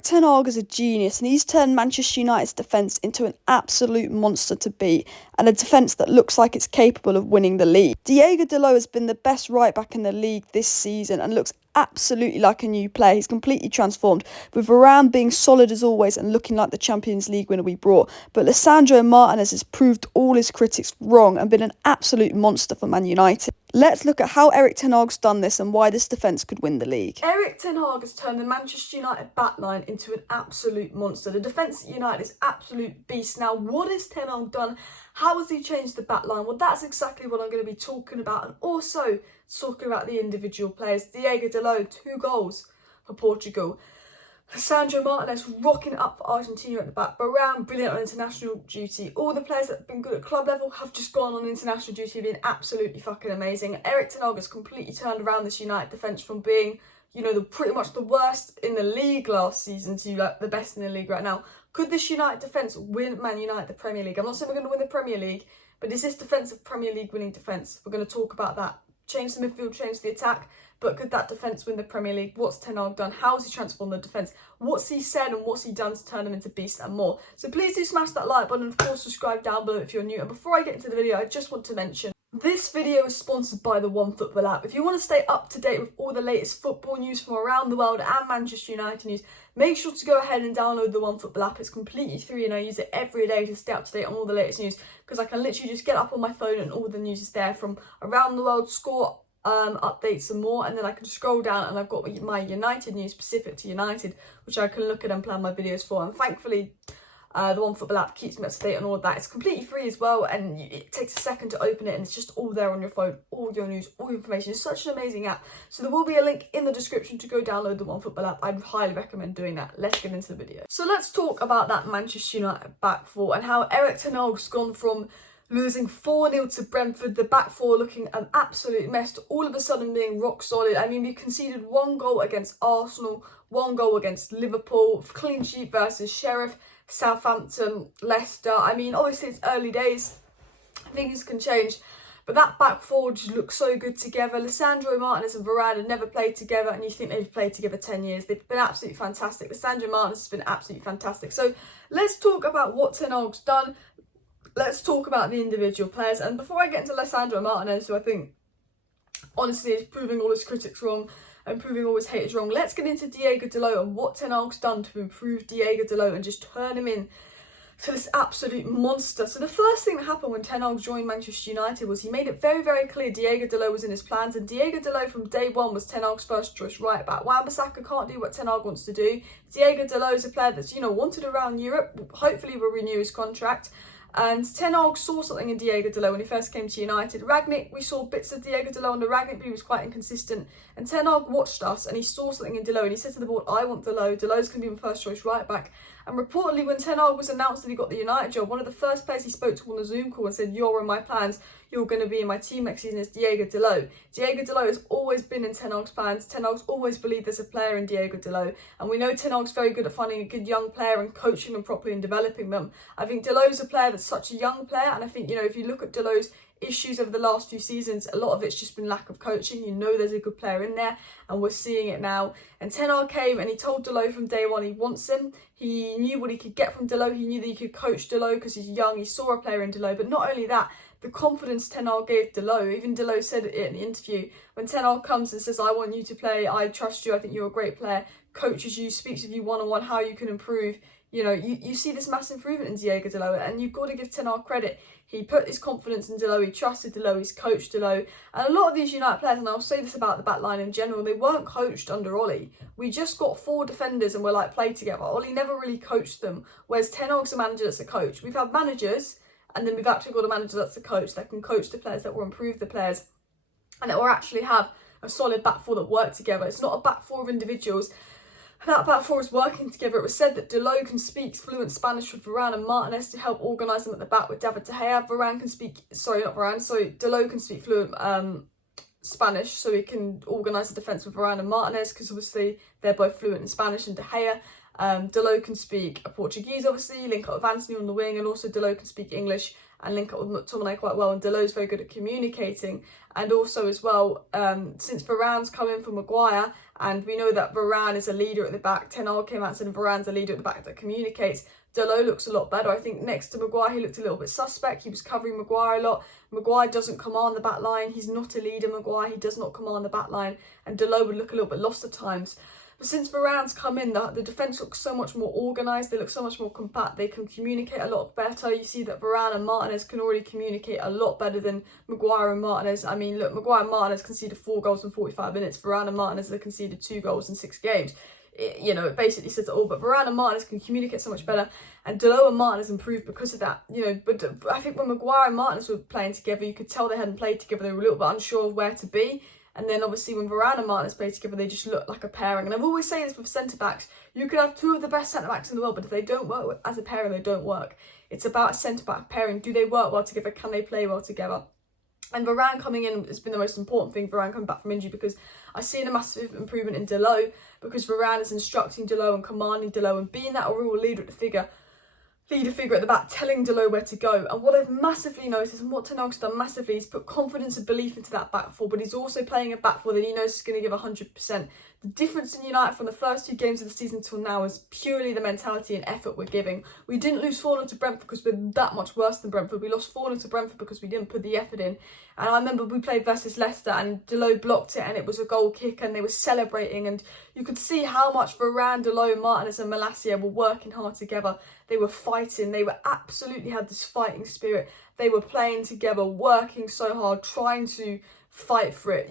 Erik Ten Hag is a genius and he's turned Manchester United's defence into an absolute monster to beat and a defence that looks like it's capable of winning the league. Delo has been the best right back in the league this season and looks absolutely like a new player. He's completely transformed, with Varane being solid as always and looking like the Champions League winner we brought. But Lisandro Martinez has proved all his critics wrong and been an absolute monster for Man United. Let's look at how Erik Ten Hag's done this and why this defence could win the league. Erik Ten Hag has turned the Manchester United backline into an absolute monster. The defence at United is absolute beast. Now, what has Ten Hag done? How has he changed the backline? Well, that's exactly what I'm going to be talking about, and also talking about the individual players. Delo, 2 goals for Portugal. Lisandro Martinez rocking it up for Argentina at the back. Varane, brilliant on international duty. All the players that have been good at club level have just gone on international duty, being absolutely fucking amazing. Erik Ten Hag has completely turned around this United defence from being, pretty much the worst in the league last season to like the best in the league right now. Could this United defence win Man United the Premier League? I'm not saying we're going to win the Premier League, but is this defence a Premier League winning defence? We're going to talk about that. Change the midfield, change the attack. But could that defence win the Premier League? What's Ten Hag done? How has he transformed the defence? What's he said and what's he done to turn them into beasts and more? So please do smash that like button and of course subscribe down below if you're new. And before I get into the video, I just want to mention this video is sponsored by the OneFootball app. If you want to stay up to date with all the latest football news from around the world and Manchester United news, make sure to go ahead and download the OneFootball app. It's completely free and I use it every day to stay up to date on all the latest news, because I can literally just get up on my phone and all the news is there from around the world, score updates and more, and then I can scroll down and I've got my United news specific to United, which I can look at and plan my videos for. And thankfully the OneFootball app keeps me up to date on all of that. It's completely free as well, and it takes a second to open it and it's just all there on your phone, all your news, all your information. It's such an amazing app. So there will be a link in the description to go download the OneFootball app. I'd highly recommend doing that. Let's get into the video. So let's talk about that Manchester United back four and how Erik Ten Hag's gone from losing 4-0 to Brentford, the back four looking an absolute mess, to all of a sudden being rock solid. I mean, we conceded 1 goal against Arsenal, 1 goal against Liverpool, clean sheet versus Sheriff, Southampton, Leicester. I mean, obviously it's early days, things can change, but that back four just looks so good together. Lisandro Martinez and Varane have never played together, and you think they've played together 10 years. They've been absolutely fantastic. Lisandro Martinez has been absolutely fantastic. So let's talk about what Ten Hag's done. Let's talk about the individual players. And before I get into Lisandro Martinez, who I think honestly is proving all his critics wrong and proving all his haters wrong, let's get into Delo and what Ten Hag's done to improve Delo and just turn him in to this absolute monster. So the first thing that happened when Ten Hag joined Manchester United was he made it very, very clear Delo was in his plans, and Delo from day one was Ten Hag's first choice right back. Wan-Bissaka can't do what Ten Hag wants to do. Delo is a player that's, wanted around Europe. Hopefully will renew his contract. And Ten Hag saw something in Delo when he first came to United. Rangnick, we saw bits of Delo under Rangnick, but he was quite inconsistent. And Ten Hag watched us and he saw something in Delo and he said to the board, I want Delo. Delo's going to be my first choice right back. And reportedly, when Ten Hag was announced that he got the United job, one of the first players he spoke to on the Zoom call and said, you're in my plans, you're going to be in my team next season, is Delo. Delo has always been in Ten Hag's plans. Ten Hag's always believed there's a player in Delo. And we know Ten Hag's very good at finding a good young player and coaching them properly and developing them. I think Delo's a player that's such a young player. And I think, if you look at Delo's issues over the last few seasons, a lot of it's just been lack of coaching. There's a good player in there and we're seeing it now. And Ten Hag came and he told Delo from day one he wants him. He knew what he could get from Delo. He knew that he could coach Delo because he's young. He saw a player in Delo. But not only that, the confidence Ten Hag gave Delo. Even Delo said it in an interview, when Ten Hag comes and says, I want you to play, I trust you, I think you're a great player, coaches you, speaks with you one-on-one, how you can improve. You see this massive improvement in Delo, and you've got to give Ten Hag credit. He put his confidence in Delo, he trusted Delo, he's coached Delo. And a lot of these United players, and I'll say this about the back line in general, they weren't coached under Ollie. We just got 4 defenders and we're like, play together. Ollie never really coached them, whereas Ten Hag's a manager that's a coach. We've had managers, and then we've actually got a manager that's a coach that can coach the players, that will improve the players, and that will actually have a solid back four that work together. It's not a back four of individuals. That back four is working together. It was said that Delo can speak fluent Spanish with Varane and Martinez to help organise them at the back with David De Gea. Delo can speak fluent Spanish, so he can organise the defence with Varane and Martinez, because obviously they're both fluent in Spanish, and De Gea. Delo can speak Portuguese, obviously, link up with Anthony on the wing, and also Delo can speak English and link up with McTominay quite well, and Delot's very good at communicating. And also as well, since Varane's come in for Maguire, and we know that Varane is a leader at the back, Ten Hag came out and said Varane's a leader at the back that communicates. Delot looks a lot better. I think next to Maguire, he looked a little bit suspect. He was covering Maguire a lot. Maguire doesn't command the back line. He's not a leader, Maguire. He does not command the back line. And Delot would look a little bit lost at times. But since Varane's come in, the defence looks so much more organised. They look so much more compact. They can communicate a lot better. You see that Varane and Martinez can already communicate a lot better than Maguire and Martinez. I mean, look, Maguire and Martinez conceded 4 goals in 45 minutes. Varane and Martinez have conceded 2 goals in 6 games. It basically says it all. But Varane and Martinez can communicate so much better, and Delo and Martinez improved because of that. But I think when Maguire and Martinez were playing together, you could tell they hadn't played together. They were a little bit unsure of where to be. And then obviously when Varane and Martinez play together, they just look like a pairing. And I've always said this with centre-backs. You could have 2 of the best centre-backs in the world, but if they don't work as a pairing, they don't work. It's about a centre-back pairing. Do they work well together? Can they play well together? And Varane coming in has been the most important thing, Varane coming back from injury, because I've seen a massive improvement in Delot, because Varane is instructing Delot and commanding Delot and being that real leader figure at the back, telling Delo where to go. And what I've massively noticed, and what Ten Hag's done massively, is put confidence and belief into that back four, but he's also playing a back four that he knows is going to give 100%. The difference in United from the first 2 games of the season till now is purely the mentality and effort we're giving. We didn't lose 4-0 to Brentford because we're that much worse than Brentford. We lost 4-0 to Brentford because we didn't put the effort in. And I remember we played versus Leicester and Delo blocked it and it was a goal kick and they were celebrating, and you could see how much Varane, Delo, Martinez and Malacia were working hard together. They were fighting. They were absolutely had this fighting spirit. They were playing together, working so hard, trying to fight for it,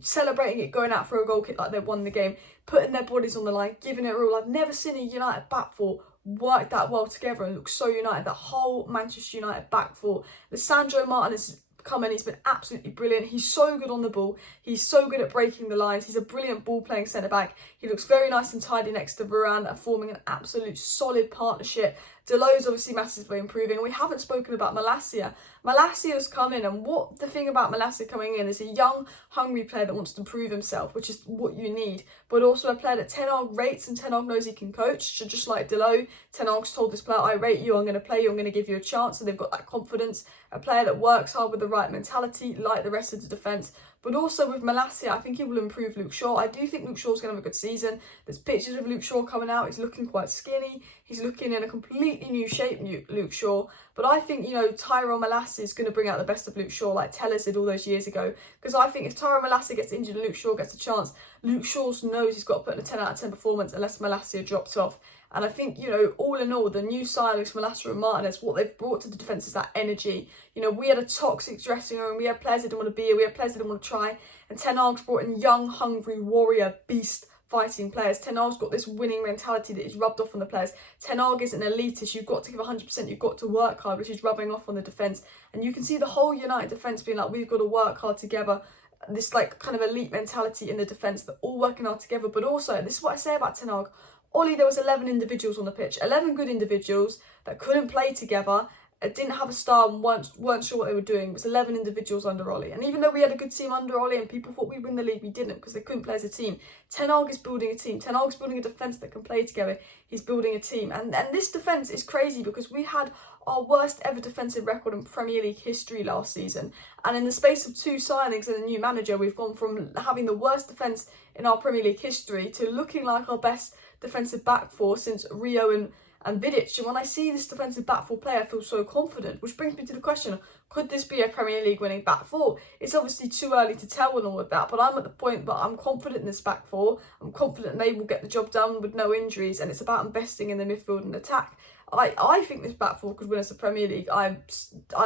celebrating it, going out for a goal kick like they won the game, putting their bodies on the line, giving it all. I've never seen a United back four work that well together and look so united. That whole Manchester United back four. Lisandro Martinez come in, he's been absolutely brilliant. He's so good on the ball. He's so good at breaking the lines. He's a brilliant ball-playing centre-back. He looks very nice and tidy next to Varane, forming an absolute solid partnership. Delo's obviously massively improving. We haven't spoken about Malacia. Malacia's come in, and what the thing about Malacia coming in is a young, hungry player that wants to prove himself, which is what you need, but also a player that Ten Hag rates and Ten Hag knows he can coach. So just like Delo, Ten Hag's told this player, I rate you, I'm going to play you, I'm going to give you a chance. So they've got that confidence. A player that works hard with the right mentality, like the rest of the defence. But also with Malacia, I think he will improve Luke Shaw. I do think Luke Shaw's going to have a good season. There's pictures of Luke Shaw coming out. He's looking quite skinny. He's looking in a completely new shape, Luke Shaw. But I think, Tyrell Malacia is going to bring out the best of Luke Shaw, like Tellers did all those years ago. Because I think if Tyrell Malacia gets injured and Luke Shaw gets a chance, Luke Shaw knows he's got to put in a 10 out of 10 performance unless Malacia drops off. And I think, all in all, the new signings, Malacia and Martinez, what they've brought to the defence is that energy. We had a toxic dressing room. We had players that didn't want to be here. We had players that didn't want to try. And Ten Hag's brought in young, hungry, warrior, beast fighting players. Ten Hag's got this winning mentality that is rubbed off on the players. Ten Hag isn't an elitist. You've got to give 100%. You've got to work hard, which is rubbing off on the defence. And you can see the whole United defence being like, we've got to work hard together. This kind of elite mentality in the defence. They're all working hard together. But also, this is what I say about Ten Hag. Ollie, there was 11 individuals on the pitch, 11 good individuals that couldn't play together, didn't have a star and weren't sure what they were doing. It was 11 individuals under Ollie. And even though we had a good team under Ollie and people thought we'd win the league, we didn't because they couldn't play as a team. Ten Hag is building a team. Ten Hag's building a defence that can play together. He's building a team. And this defence is crazy because we had our worst ever defensive record in Premier League history last season. And in the space of 2 signings and a new manager, we've gone from having the worst defence in our Premier League history to looking like our best defensive back four since Rio and Vidic. And when I see this defensive back four play, I feel so confident, which brings me to the question, could this be a Premier League winning back four? It's obviously too early to tell and all of that, but I'm at the point, but I'm confident in this back four. I'm confident they will get the job done with no injuries, and it's about investing in the midfield and attack. I think this back four could win us the Premier League. I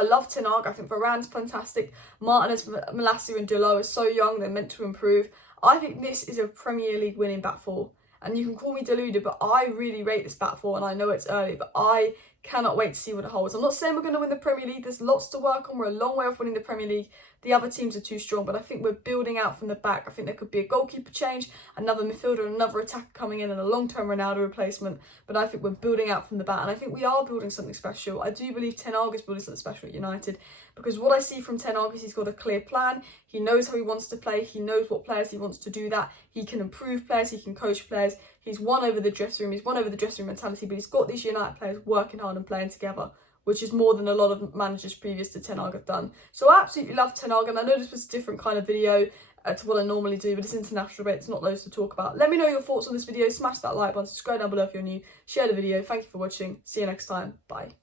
love Ten Hag. I think Varane's fantastic. Martinez, Malacia and Delo are so young, they're meant to improve. I think this is a Premier League winning back four. And you can call me deluded, but I really rate this back four, and I know it's early, but I cannot wait to see what it holds. I'm not saying we're going to win the Premier League. There's lots to work on. We're a long way off winning the Premier League. The other teams are too strong, but I think we're building out from the back. I think there could be a goalkeeper change, another midfielder, another attacker coming in, and a long-term Ronaldo replacement. But I think we're building out from the back, and I think we are building something special. I do believe Ten Hag is building something special at United, because what I see from Ten Hag is he's got a clear plan. He knows how he wants to play. He knows what players he wants to do that. He can improve players. He can coach players. He's won over the dressing room. He's won over the dressing room mentality, but he's got these United players working hard and playing together, which is more than a lot of managers previous to Ten Hag have done. So I absolutely love Ten Hag, and I know this was a different kind of video to what I normally do, but it's international break, it's not loads to talk about. Let me know your thoughts on this video, smash that like button, subscribe down below if you're new, share the video. Thank you for watching, see you next time, bye.